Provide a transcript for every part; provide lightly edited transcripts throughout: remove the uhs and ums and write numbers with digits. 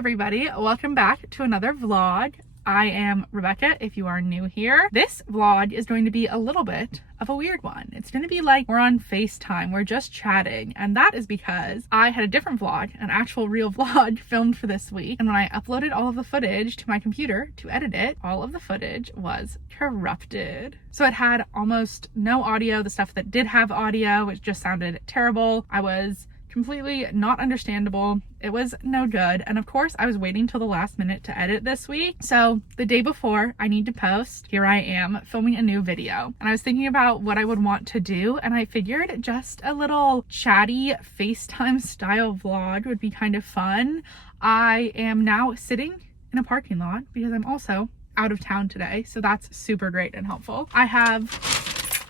everybody, welcome back to another vlog. I am Rebecca if you are new here. This vlog is going to be a little bit of a weird one. It's going to be like we're on FaceTime, we're just chatting, and that is because I had a different vlog, an actual real vlog filmed for this week, and when I uploaded all of the footage to my computer to edit it, all of the footage was corrupted. So it had almost no audio. The stuff that did have audio, it just sounded terrible. I was completely not understandable. It was no good. And of course, I was waiting till the last minute to edit this week. So the day before I need to post, here I am filming a new video. And I was thinking about what I would want to do. And I figured just a little chatty FaceTime style vlog would be kind of fun. I am now sitting in a parking lot because I'm also out of town today. So that's super great and helpful. I have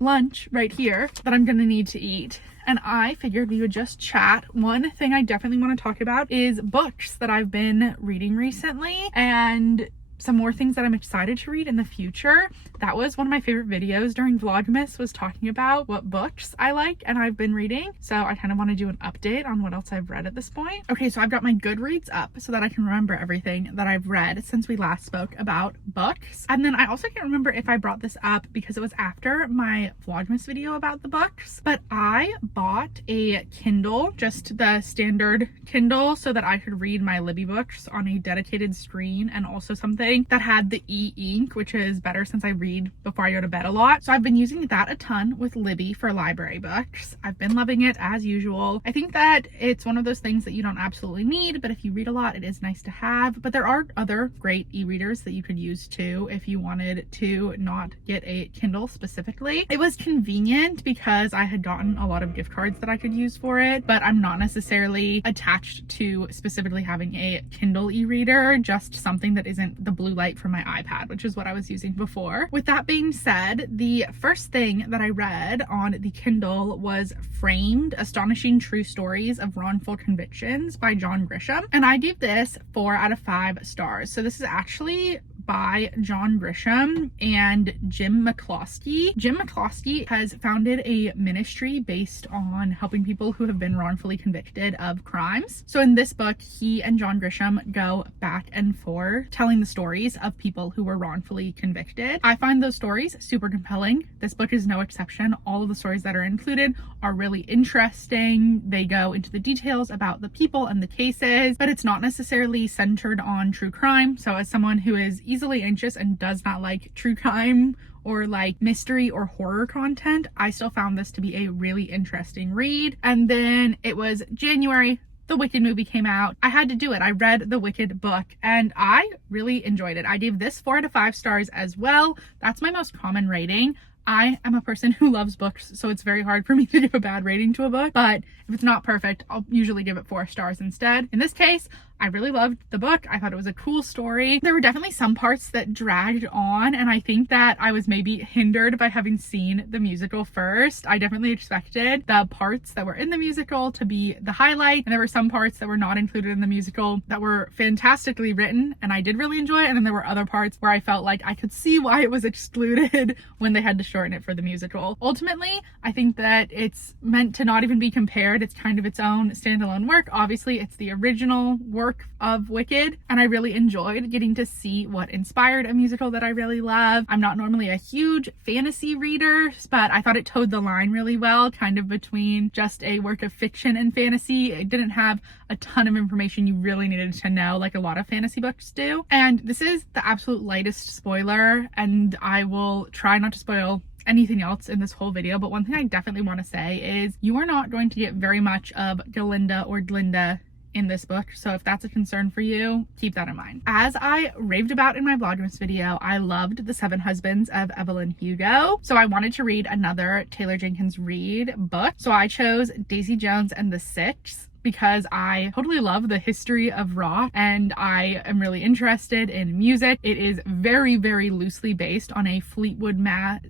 lunch right here that I'm gonna need to eat. And I figured we would just chat. One thing I definitely want to talk about is books that I've been reading recently and some more things that I'm excited to read in the future. That was one of my favorite videos during Vlogmas, was talking about what books I like and I've been reading. So I kind of want to do an update on what else I've read at this point. Okay, so I've got my Goodreads up so that I can remember everything that I've read since we last spoke about books. And then I also can't remember if I brought this up because it was after my Vlogmas video about the books, but I bought a Kindle, just the standard Kindle, so that I could read my Libby books on a dedicated screen, and also something that had the e-ink, which is better since I read before I go to bed a lot. So I've been using that a ton with Libby for library books. I've been loving it as usual. I think that it's one of those things that you don't absolutely need, but if you read a lot, it is nice to have. But there are other great e-readers that you could use too if you wanted to not get a Kindle specifically. It was convenient because I had gotten a lot of gift cards that I could use for it, but I'm not necessarily attached to specifically having a Kindle e-reader, just something that isn't the blue light from my iPad, which is what I was using before. With that being said, the first thing that I read on the Kindle was Framed: Astonishing True Stories of Wrongful Convictions by John Grisham, and I gave this 4 out of 5 stars. So this is actually by John Grisham and Jim McCloskey. Jim McCloskey has founded a ministry based on helping people who have been wrongfully convicted of crimes. So in this book, he and John Grisham go back and forth telling the stories of people who were wrongfully convicted. I find those stories super compelling. This book is no exception. All of the stories that are included are really interesting. They go into the details about the people and the cases, but it's not necessarily centered on true crime. So as someone who is easily anxious and does not like true crime or like mystery or horror content, I still found this to be a really interesting read. And then it was January, the Wicked movie came out. I had to do it. I read the Wicked book and I really enjoyed it. I gave this 4 out of 5 stars as well. That's my most common rating. I am a person who loves books, so it's very hard for me to give a bad rating to a book, but if it's not perfect, I'll usually give it 4 stars instead. In this case, I really loved the book. I thought it was a cool story. There were definitely some parts that dragged on, and I think that I was maybe hindered by having seen the musical first. I definitely expected the parts that were in the musical to be the highlight, and there were some parts that were not included in the musical that were fantastically written, and I did really enjoy it, and then there were other parts where I felt like I could see why it was excluded when they had to shorten it for the musical. Ultimately, I think that it's meant to not even be compared. It's kind of its own standalone work. Obviously, it's the original work of Wicked, and I really enjoyed getting to see what inspired a musical that I really love. I'm not normally a huge fantasy reader, but I thought it towed the line really well, kind of between just a work of fiction and fantasy. It didn't have a ton of information you really needed to know like a lot of fantasy books do. And this is the absolute lightest spoiler, and I will try not to spoil anything else in this whole video, but one thing I definitely want to say is you are not going to get very much of Galinda or Glinda in this book, so if that's a concern for you, keep that in mind. As I raved about in my Vlogmas video, I loved The 7 Husbands of Evelyn Hugo, so I wanted to read another Taylor Jenkins Reid book. So I chose Daisy Jones and the Six because I totally love the history of rock and I am really interested in music. It is very, very loosely based on a Fleetwood Mac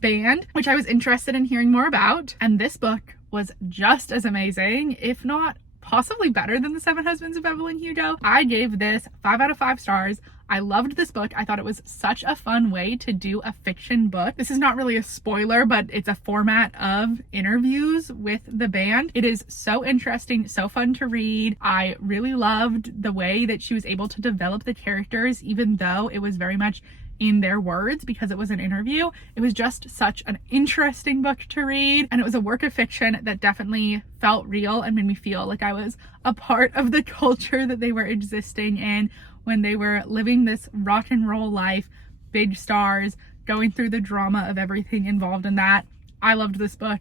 band, which I was interested in hearing more about, and this book was just as amazing, if not possibly better than The 7 Husbands of Evelyn Hugo. I gave this 5 out of 5 stars. I loved this book. I thought it was such a fun way to do a fiction book. This is not really a spoiler, but it's a format of interviews with the band. It is so interesting, so fun to read. I really loved the way that she was able to develop the characters, even though it was very much in their words because it was an interview. It was just such an interesting book to read, and it was a work of fiction that definitely felt real and made me feel like I was a part of the culture that they were existing in when they were living this rock and roll life, big stars, going through the drama of everything involved in that. I loved this book.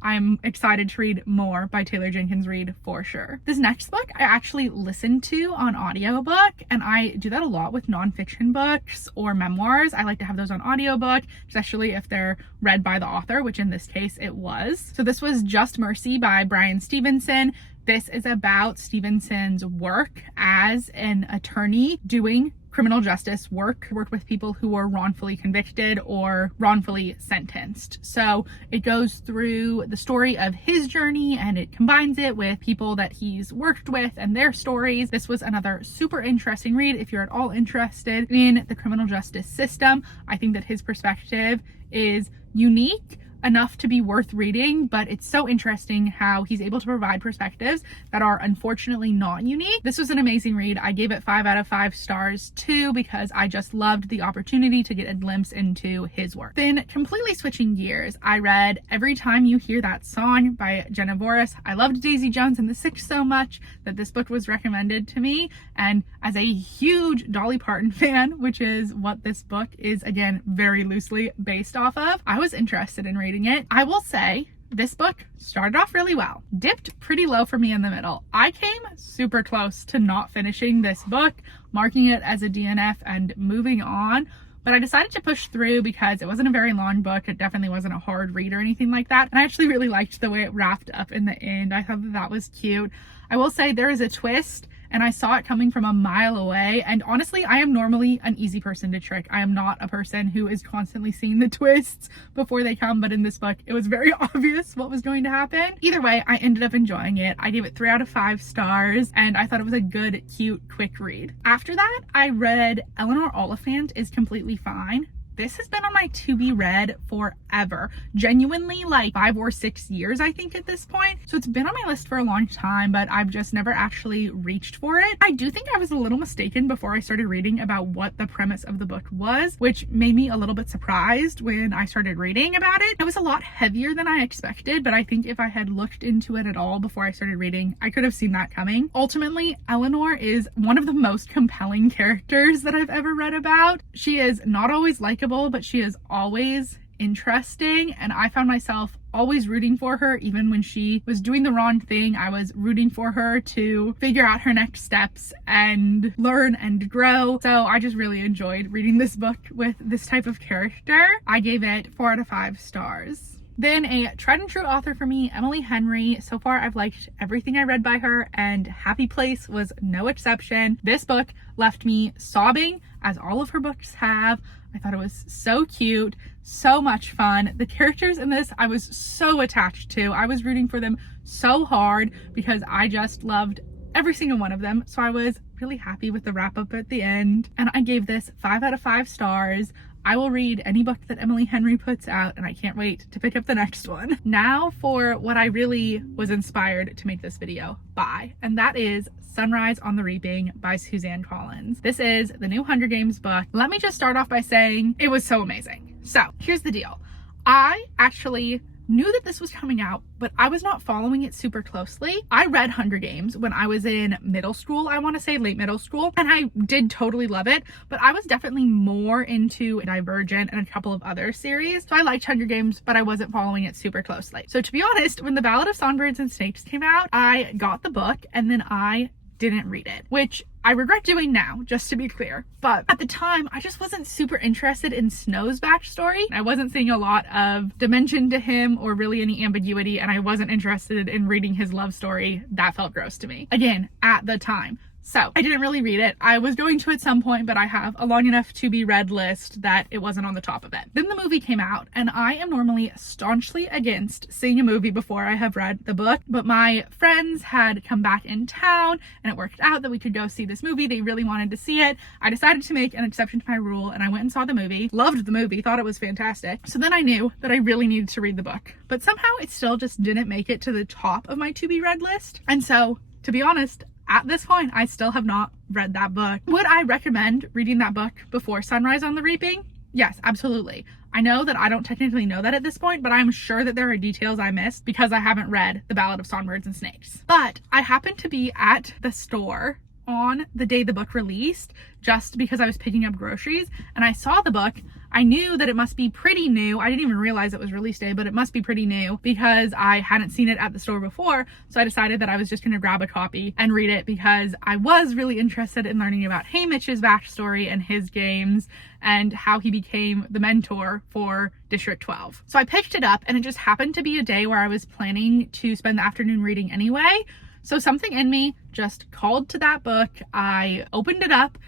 I'm excited to read more by Taylor Jenkins Reid for sure. This next book I actually listened to on audiobook, and I do that a lot with nonfiction books or memoirs. I like to have those on audiobook, especially if they're read by the author, which in this case it was. So this was Just Mercy by Bryan Stevenson. This is about Stevenson's work as an attorney doing criminal justice work, worked with people who were wrongfully convicted or wrongfully sentenced. So it goes through the story of his journey and it combines it with people that he's worked with and their stories. This was another super interesting read if you're at all interested in the criminal justice system. I think that his perspective is unique enough to be worth reading, but it's so interesting how he's able to provide perspectives that are unfortunately not unique. This was an amazing read. I gave it 5 out of 5 stars too because I just loved the opportunity to get a glimpse into his work. Then completely switching gears, I read Every Time You Hear That Song by Jenna Voris. I loved Daisy Jones and the Six so much that this book was recommended to me, and as a huge Dolly Parton fan, which is what this book is again very loosely based off of, I was interested in reading it. I will say this book started off really well, dipped pretty low for me in the middle. I came super close to not finishing this book, marking it as a DNF and moving on, but I decided to push through because it wasn't a very long book. It definitely wasn't a hard read or anything like that, and I actually really liked the way it wrapped up in the end. I thought that that was cute. I will say there is a twist, and I saw it coming from a mile away, and honestly, I am normally an easy person to trick. I am not a person who is constantly seeing the twists before they come, but in this book, it was very obvious what was going to happen. Either way, I ended up enjoying it. I gave it 3 out of 5 stars, and I thought it was a good, cute, quick read. After that, I read Eleanor Oliphant is Completely Fine. This has been on my to be read forever, genuinely like 5 or 6 years, I think, at this point. So it's been on my list for a long time, but I've just never actually reached for it. I do think I was a little mistaken before I started reading about what the premise of the book was, which made me a little bit surprised when I started reading about it. It was a lot heavier than I expected, but I think if I had looked into it at all before I started reading, I could have seen that coming. Ultimately, Eleanor is one of the most compelling characters that I've ever read about. She is not always likable, but she is always interesting, and I found myself always rooting for her. Even when she was doing the wrong thing, I was rooting for her to figure out her next steps and learn and grow. So I just really enjoyed reading this book with this type of character. I gave it 4 out of 5 stars. Then a tried and true author for me, Emily Henry. So far, I've liked everything I read by her, and Happy Place was no exception. This book left me sobbing, as all of her books have. I thought it was so cute, so much fun. The characters in this I was so attached to. I was rooting for them so hard because I just loved every single one of them. So I was really happy with the wrap up at the end. And I gave this 5 out of 5 stars. I will read any book that Emily Henry puts out, and I can't wait to pick up the next one. Now for what I really was inspired to make this video by, and that is Sunrise on the Reaping by Suzanne Collins. This is the new Hunger Games book. Let me just start off by saying it was so amazing. So here's the deal. I actually knew that this was coming out, but I was not following it super closely. I read Hunger Games when I was in middle school, I want to say late middle school, and I did totally love it, but I was definitely more into Divergent and a couple of other series. So I liked Hunger Games, but I wasn't following it super closely. So to be honest, when The Ballad of Songbirds and Snakes came out, I got the book and then I didn't read it, which I regret doing now, just to be clear. But at the time, I just wasn't super interested in Snow's backstory. I wasn't seeing a lot of dimension to him or really any ambiguity, and I wasn't interested in reading his love story. That felt gross to me. Again, at the time. So I didn't really read it. I was going to at some point, but I have a long enough to be read list that it wasn't on the top of it. Then the movie came out, and I am normally staunchly against seeing a movie before I have read the book, but my friends had come back in town and it worked out that we could go see this movie. They really wanted to see it. I decided to make an exception to my rule and I went and saw the movie, loved the movie, thought it was fantastic. So then I knew that I really needed to read the book, but somehow it still just didn't make it to the top of my to be read list. And so, to be honest, at this point, I still have not read that book. Would I recommend reading that book before Sunrise on the Reaping? Yes, absolutely. I know that I don't technically know that at this point, but I'm sure that there are details I missed because I haven't read The Ballad of Songbirds and Snakes. But I happened to be at the store on the day the book released just because I was picking up groceries and I saw the book. I knew that it must be pretty new. I didn't even realize it was release day, but it must be pretty new because I hadn't seen it at the store before. So I decided that I was just going to grab a copy and read it because I was really interested in learning about Haymitch's backstory and his games and how he became the mentor for District 12. So I picked it up and it just happened to be a day where I was planning to spend the afternoon reading anyway. So something in me just called to that book. I opened it up,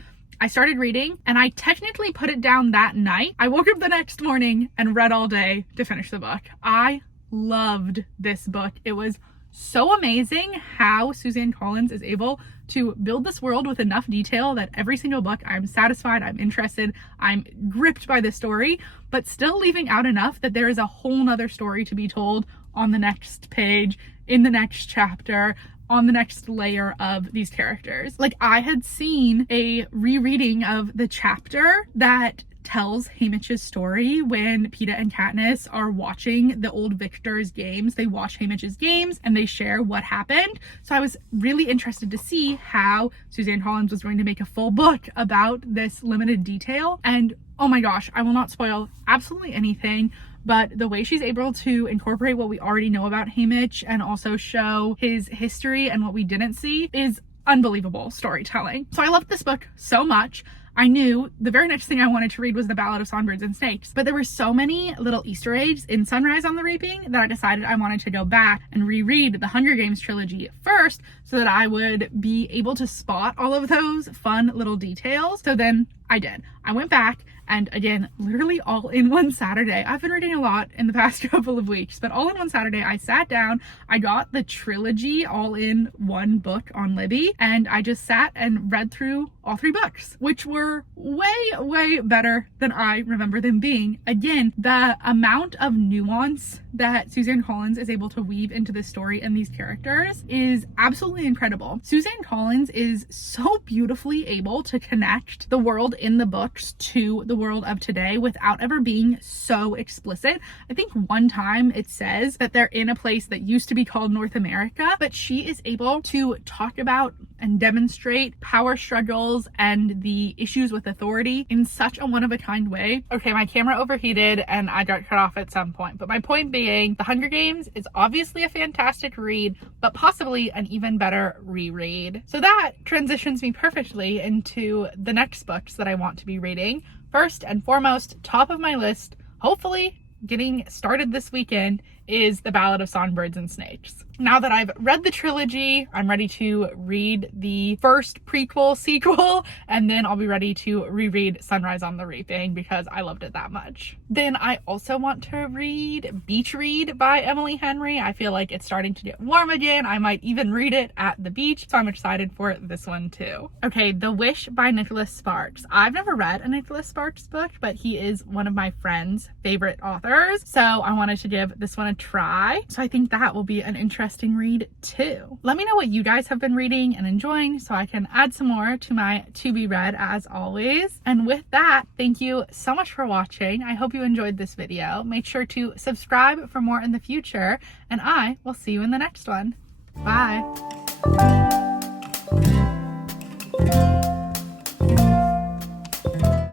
I started reading, and I technically put it down that night. I woke up the next morning and read all day to finish the book. I loved this book. It was so amazing how Suzanne Collins is able to build this world with enough detail that every single book I'm satisfied, I'm interested, I'm gripped by the story, but still leaving out enough that there is a whole nother story to be told on the next page, in the next chapter, on the next layer of these characters. Like, I had seen a rereading of the chapter that tells Haymitch's story when Peeta and Katniss are watching the old Victor's games. They watch Haymitch's games and they share what happened. So I was really interested to see how Suzanne Collins was going to make a full book about this limited detail. And oh my gosh, I will not spoil absolutely anything, but the way she's able to incorporate what we already know about Haymitch and also show his history and what we didn't see is unbelievable storytelling. So I loved this book so much. I knew the very next thing I wanted to read was The Ballad of Songbirds and Snakes, but there were so many little Easter eggs in Sunrise on the Reaping that I decided I wanted to go back and reread the Hunger Games trilogy first so that I would be able to spot all of those fun little details. So then I did. I went back and again, literally all in one Saturday. I've been reading a lot in the past couple of weeks, but all in one Saturday, I sat down, I got the trilogy all in one book on Libby, and I just sat and read through all 3 books, which were way better than I remember them being. Again, the amount of nuance that Suzanne Collins is able to weave into this story and these characters is absolutely incredible. Suzanne Collins is so beautifully able to connect the world in the books to the world of today without ever being so explicit. I think one time it says that they're in a place that used to be called North America, but she is able to talk about and demonstrate power struggles and the issues with authority in such a one-of-a-kind way. Okay, my camera overheated and I got cut off at some point, but my point being, The Hunger Games is obviously a fantastic read, but possibly an even better reread. So that transitions me perfectly into the next books that I want to be reading. First and foremost, top of my list, hopefully getting started this weekend, is The Ballad of Songbirds and Snakes. Now that I've read the trilogy, I'm ready to read the first prequel sequel, and then I'll be ready to reread Sunrise on the Reaping because I loved it that much. Then I also want to read Beach Read by Emily Henry. I feel like it's starting to get warm again. I might even read it at the beach, so I'm excited for this one too. Okay, The Wish by Nicholas Sparks. I've never read a Nicholas Sparks book, but he is one of my friend's favorite authors, so I wanted to give this one a try. So I think that will be an interesting read too. Let me know what you guys have been reading and enjoying so I can add some more to my to be read as always. And with that, thank you so much for watching. I hope you enjoyed this video. Make sure to subscribe for more in the future, and I will see you in the next one. Bye.